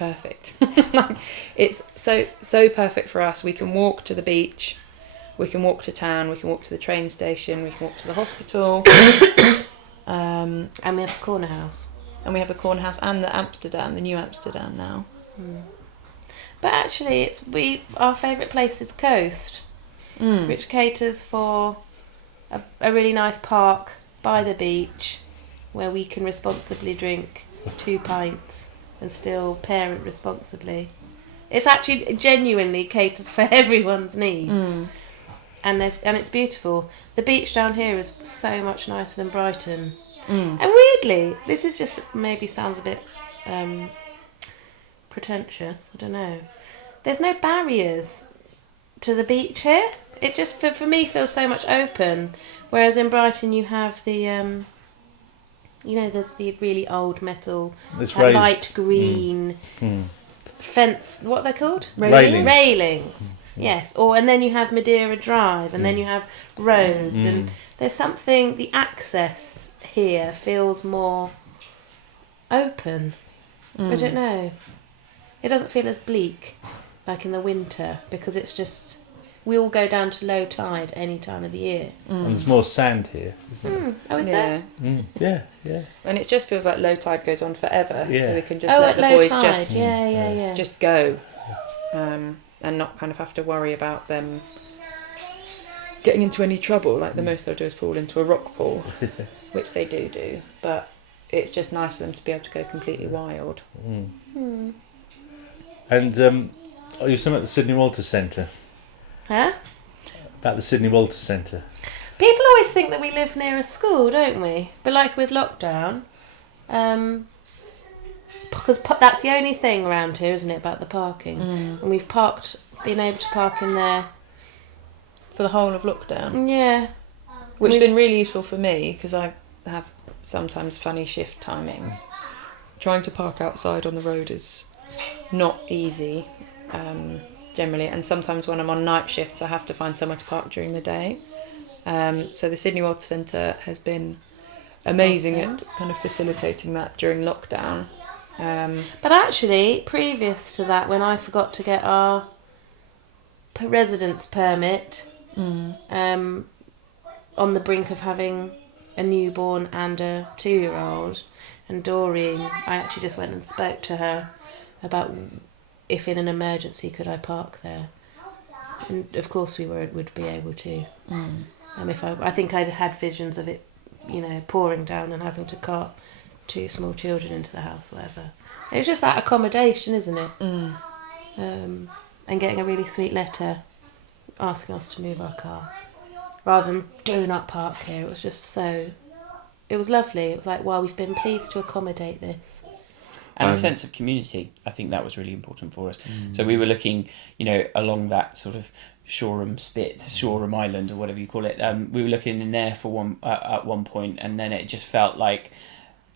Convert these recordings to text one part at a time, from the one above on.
perfect. It's so perfect for us. We can walk to the beach, we can walk to town, we can walk to the train station, we can walk to the hospital. And we have the corner house. And we have the corner house and the new Amsterdam now. But actually, our favourite place is the coast, which caters for a really nice park by the beach, where we can responsibly drink 2 pints and still parent responsibly. It's actually genuinely caters for everyone's needs, and it's beautiful. The beach down here is so much nicer than Brighton, and weirdly, this is just maybe sounds a bit pretentious. I don't know. There's no barriers to the beach here. It just for me feels so much open, whereas in Brighton you have the the really old metal light green fence. What are they called? Railings. Yes. And then you have Madeira Drive, and then you have roads, and there's something. The access here feels more open. I don't know. It doesn't feel as bleak like in the winter, because it's just we all go down to low tide any time of the year. And there's more sand here, isn't there? Oh, is there? Yeah. And it just feels like low tide goes on forever, so we can just at let the low boys tide. just go, and not kind of have to worry about them getting into any trouble. Like the most they'll do is fall into a rock pool, which they do. But it's just nice for them to be able to go completely wild. And you were at the Sydney Walter Centre. Huh? About the Sydney Walter Centre. People always think that we live near a school, don't we? But like with lockdown, because that's the only thing around here, isn't it, about the parking? And we've been able to park in there For the whole of lockdown. Yeah. Which has been really useful for me, because I have sometimes funny shift timings. Trying to park outside on the road is not easy, generally, and sometimes when I'm on night shifts I have to find somewhere to park during the day. So the Sydney Walter Centre has been amazing at kind of facilitating that during lockdown. But actually, previous to that, when I forgot to get our residence permit, on the brink of having a newborn and a 2-year-old, and Doreen, I actually just went and spoke to her about if in an emergency could I park there, and of course we would be able to. If I think I'd had visions of it, pouring down and having to cart 2 small children into the house, or whatever. It's just that accommodation, isn't it? And getting a really sweet letter asking us to move our car rather than do not park here. It was just it was lovely. It was like, wow, we've been pleased to accommodate this. And a sense of community. I think that was really important for us. So we were looking, along that sort of Shoreham Island, or whatever you call it. We were looking in there at one point, and then it just felt like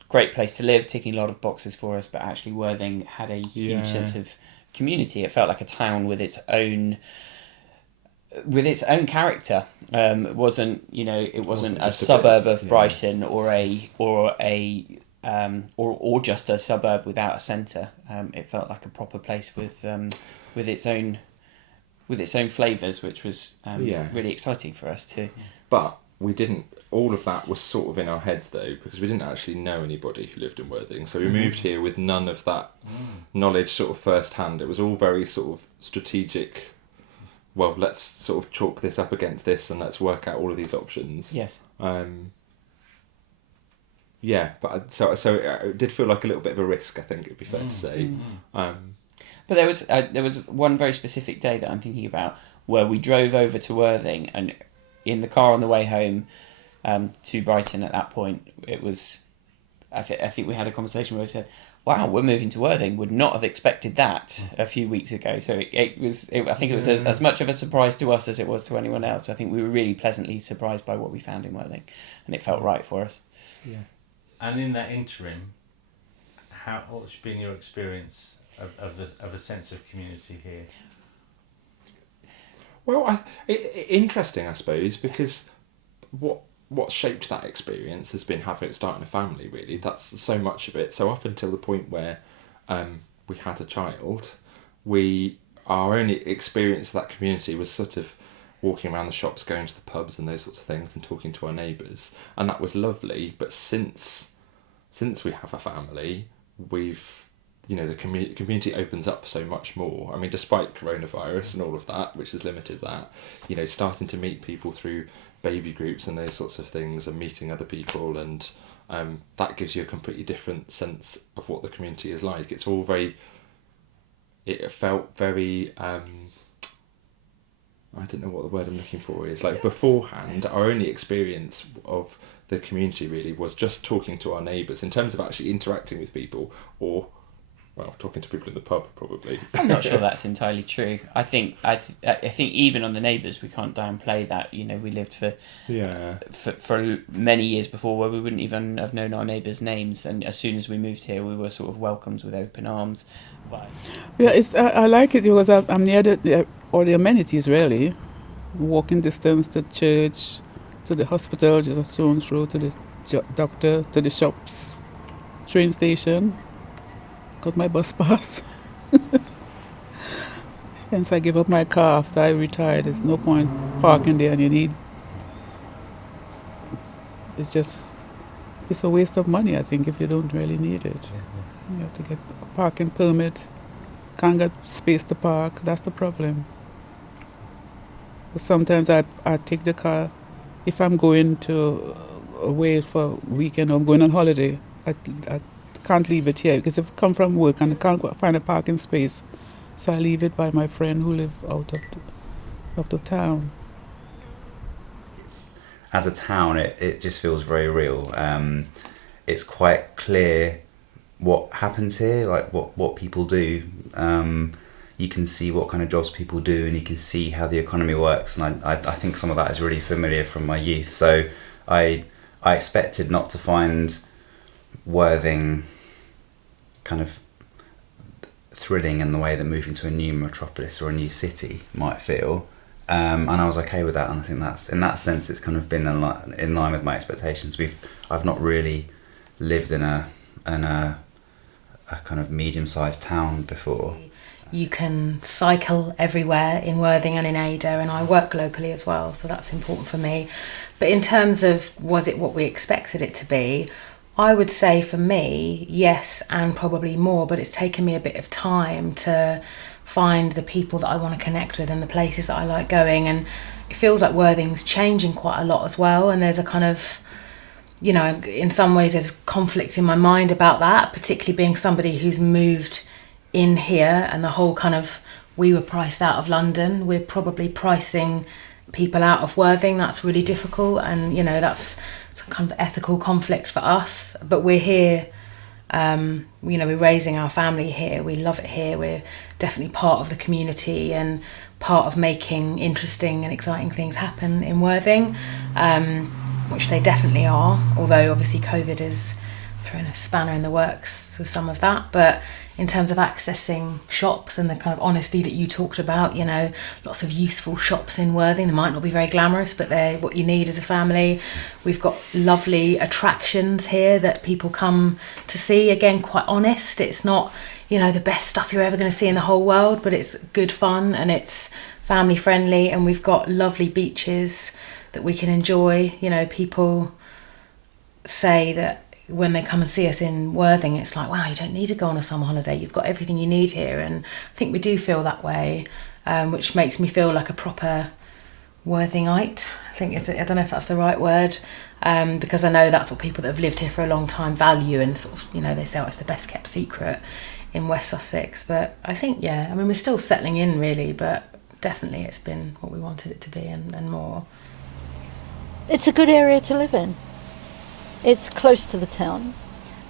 a great place to live, ticking a lot of boxes for us. But actually, Worthing had a huge sense of community. It felt like a town with its own character. It wasn't a suburb of Brighton or just a suburb without a centre. It felt like a proper place with its own flavours, which was really exciting for us too. But we didn't. All of that was sort of in our heads though, because we didn't actually know anybody who lived in Worthing. So we moved here with none of that knowledge sort of first hand. It was all very sort of strategic. Well, let's sort of chalk this up against this and let's work out all of these options. Yes. But so it did feel like a little bit of a risk, I think it'd be fair to say. But there was one very specific day that I'm thinking about where we drove over to Worthing, and in the car on the way home to Brighton at that point, it was, I think we had a conversation where we said, wow, we're moving to Worthing. Would not have expected that a few weeks ago. So I think it was as much of a surprise to us as it was to anyone else. I think we were really pleasantly surprised by what we found in Worthing, and it felt right for us. Yeah. And in that interim, what's been your experience of a sense of community here? Well, interesting, I suppose, because what shaped that experience has been starting a family. Really, that's so much of it. So up until the point where we had a child, our only experience of that community was sort of walking around the shops, going to the pubs and those sorts of things, and talking to our neighbours, and that was lovely. But since we have a family, we've, you know, the community opens up so much more. I mean, despite coronavirus and all of that, which has limited that, you know, starting to meet people through baby groups and those sorts of things, and meeting other people, and that gives you a completely different sense of what the community is like. It's all very, it felt very, I don't know what the word I'm looking for is. Like, beforehand, our only experience of the community really was just talking to our neighbours, in terms of actually interacting with people, or, well, talking to people in the pub, probably. I'm not sure that's entirely true. I think even on the neighbours, we can't downplay that. You know, we lived for many years before where we wouldn't even have known our neighbours' names, and as soon as we moved here, we were sort of welcomed with open arms. Yeah, I like it because I'm near all the amenities, really. Walking distance to church, to the hospital, just a stone's throw, to the doctor, to the shops, train station. Got my bus pass. Hence I give up my car after I retired. There's no point parking there, and it's a waste of money, I think, if you don't really need it. You have to get a parking permit, can't get space to park, that's the problem. But sometimes I take the car, if I'm going to away for a weekend or I'm going on holiday, I can't leave it here, because if I come from work and I can't find a parking space, so I leave it by my friend who live out of town. As a town, it just feels very real. It's quite clear what happens here, like what people do. You can see what kind of jobs people do, and you can see how the economy works, and I think some of that is really familiar from my youth. So I expected not to find Worthing kind of thrilling in the way that moving to a new metropolis or a new city might feel, and I was okay with that, and I think that's, in that sense, it's kind of been in line with my expectations. I've not really lived in a kind of medium-sized town before. You can cycle everywhere in Worthing and in Ada, and I work locally as well, so that's important for me. But in terms of, was it what we expected it to be, I would say for me, yes, and probably more, but it's taken me a bit of time to find the people that I want to connect with and the places that I like going, and it feels like Worthing's changing quite a lot as well, and there's a kind of, you know, in some ways there's conflict in my mind about that, particularly being somebody who's moved in here, and the whole kind of, we were priced out of London, we're probably pricing people out of Worthing. That's really difficult, and you know, that's some kind of ethical conflict for us, but we're here, you know, we're raising our family here, we love it here, we're definitely part of the community and part of making interesting and exciting things happen in Worthing, which they definitely are, although obviously COVID has thrown a spanner in the works with some of that. But in terms of accessing shops and the kind of honesty that you talked about, you know, lots of useful shops in Worthing. They might not be very glamorous, but they're what you need as a family. We've got lovely attractions here that people come to see. Again, quite honest. It's not, you know, the best stuff you're ever going to see in the whole world, but it's good fun and it's family friendly, and we've got lovely beaches that we can enjoy. You know, people say that when they come and see us in Worthing, it's like, wow, you don't need to go on a summer holiday, you've got everything you need here. And I think we do feel that way, which makes me feel like a proper Worthingite. I don't know if that's the right word, because I know that's what people that have lived here for a long time value, and sort of, you know, they say, oh, it's the best kept secret in West Sussex. But I think, yeah, I mean, we're still settling in really, but definitely it's been what we wanted it to be and more. It's a good area to live in. It's close to the town.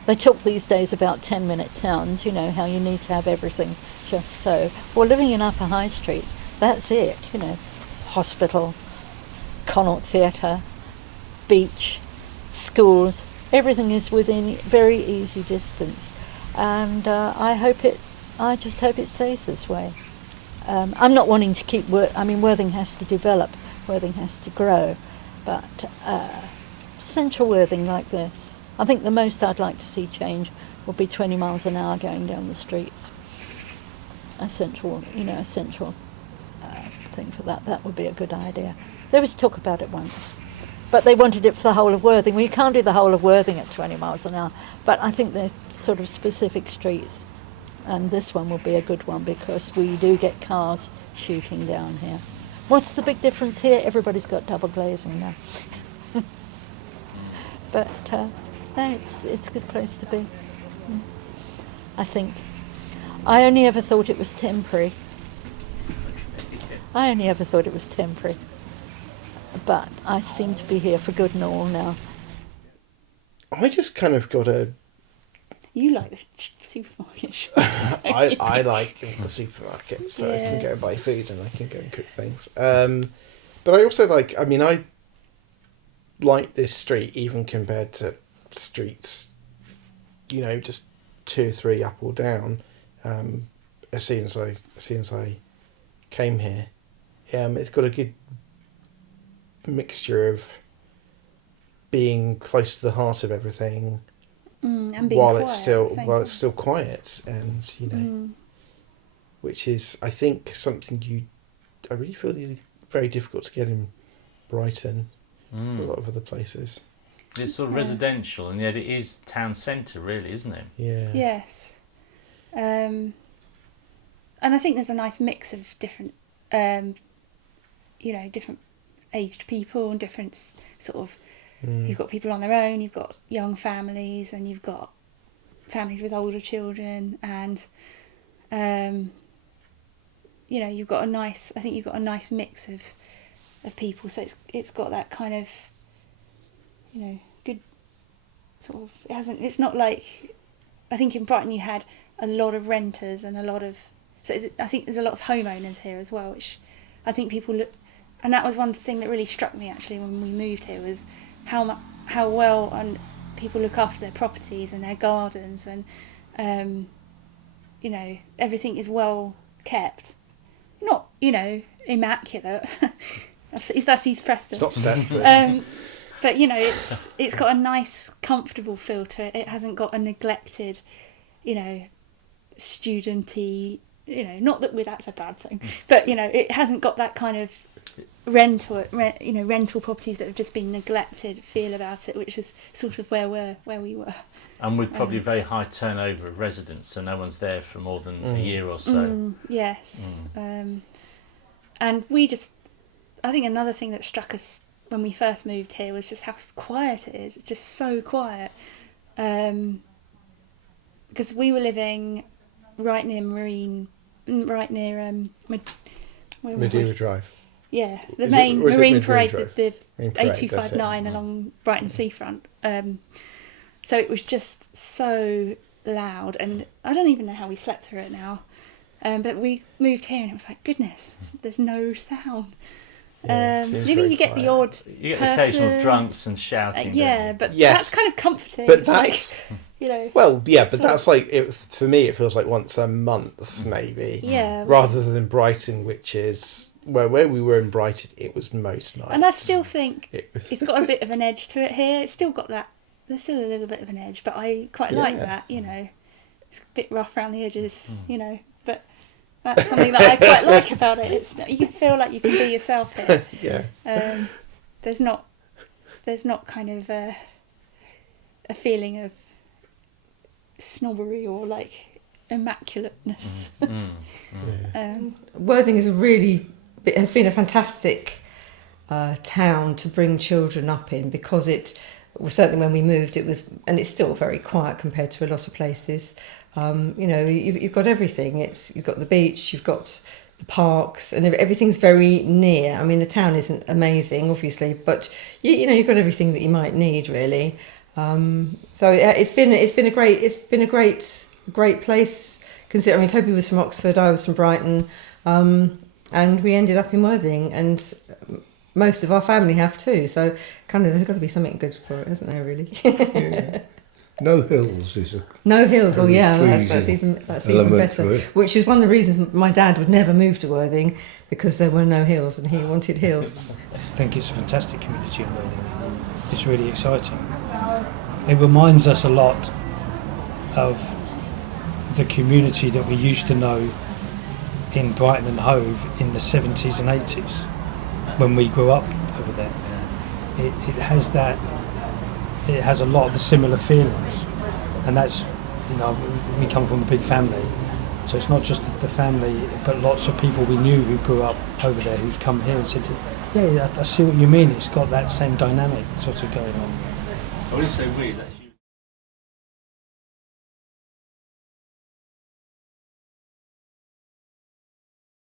They talk these days about 10-minute towns, you know, how you need to have everything just so. Well, living in Upper High Street, that's it, you know. Hospital, Connaught Theatre, beach, schools, everything is within very easy distance. And I just hope it stays this way. I'm not wanting to keep Worthing has to develop, Worthing has to grow, but central Worthing like this, I think the most I'd like to see change would be 20 miles an hour going down the streets. a central thing for that. That would be a good idea. There was talk about it once, but they wanted it for the whole of Worthing. Well, you can't do the whole of Worthing at 20 miles an hour, but I think they're sort of specific streets, and this one will be a good one because we do get cars shooting down here. What's the big difference here? Everybody's got double glazing now. But no, it's a good place to be, I think. I only ever thought it was temporary. But I seem to be here for good and all now. I just kind of got a... You like the supermarket shop. I like the supermarket, so I can go and buy food and I can go and cook things. But I also I like this street even compared to streets, just 2 or 3 up or down. As soon as I came here, it's got a good mixture of being close to the heart of everything, and being while quiet it's still quiet, and which is, I think, something I really feel very difficult to get in Brighton, a lot of other places. It's sort of residential, and yet it is town centre, really, isn't it? Yeah. Yes. And I think there's a nice mix of different, different aged people and different sort of. You've got people on their own. You've got young families, and you've got families with older children, and you've got a nice. I think you've got a nice mix of people. So it's got that kind of, good sort of. It's not like. I think in Brighton you had a lot of renters and a lot of. So I think there's a lot of homeowners here as well, which I think people look. And that was one thing that really struck me actually when we moved here was how well and people look after their properties and their gardens, and everything is well kept. Not immaculate. that's East Preston. It's not Stepford. But it's got a nice, comfortable feel to it. It hasn't got a neglected, studenty. Not that that's a bad thing, but it hasn't got that kind of rental properties that have just been neglected feel about it, which is sort of where we were. And with probably very high turnover of residents, so no one's there for more than a year or so. Yes. And I think another thing that struck us when we first moved here was just how quiet it is. It's just so quiet. Because we were living right near Madeira Drive. Yeah, the Is main it Marine Midland Parade, Drive? the Marine Parade, A259 along Brighton seafront. So it was just so loud, and I don't even know how we slept through it now. But we moved here and it was like, goodness, there's no sound. Maybe you get the odd You get person, the occasional drunks and shouting. but Yes. that's kind of comforting. But It's that's like, well, yeah, but sort that's like for me. It feels like once a month, maybe. Yeah. Rather than Brighton, which is where we were in Brighton, it was most nights. And I still think it's got a bit of an edge to it here. It's still got that. There's still a little bit of an edge, but I quite like that. It's a bit rough around the edges. But that's something that I quite like about it. It's you can feel like you can be yourself here. Yeah. There's not kind of a feeling of snobbery or like immaculateness. Worthing is has been a fantastic town to bring children up in, because it well, certainly when we moved and it's still very quiet compared to a lot of places. You've got everything. You've got the beach, you've got the parks, and everything's very near. I mean, the town isn't amazing, obviously, but you've got everything that you might need, really. So it's been a great place. Considering Toby was from Oxford, I was from Brighton, and we ended up in Worthing, and most of our family have too. So kind of there's got to be something good for it, isn't there? Really. Yeah. No hills is a no hills. Oh yeah, that's pleasing even better. Which is one of the reasons my dad would never move to Worthing, because there were no hills and he wanted hills. I think it's a fantastic community in Worthing. It's really exciting. It reminds us a lot of the community that we used to know in Brighton and Hove in the 70s and 80s when we grew up over there. It has that. It has a lot of the similar feelings, and that's, you know, we come from a big family, so it's not just the family, but lots of people we knew who grew up over there who've come here and said, yeah, I see what you mean. It's got that same dynamic sort of going on. When you say we, that's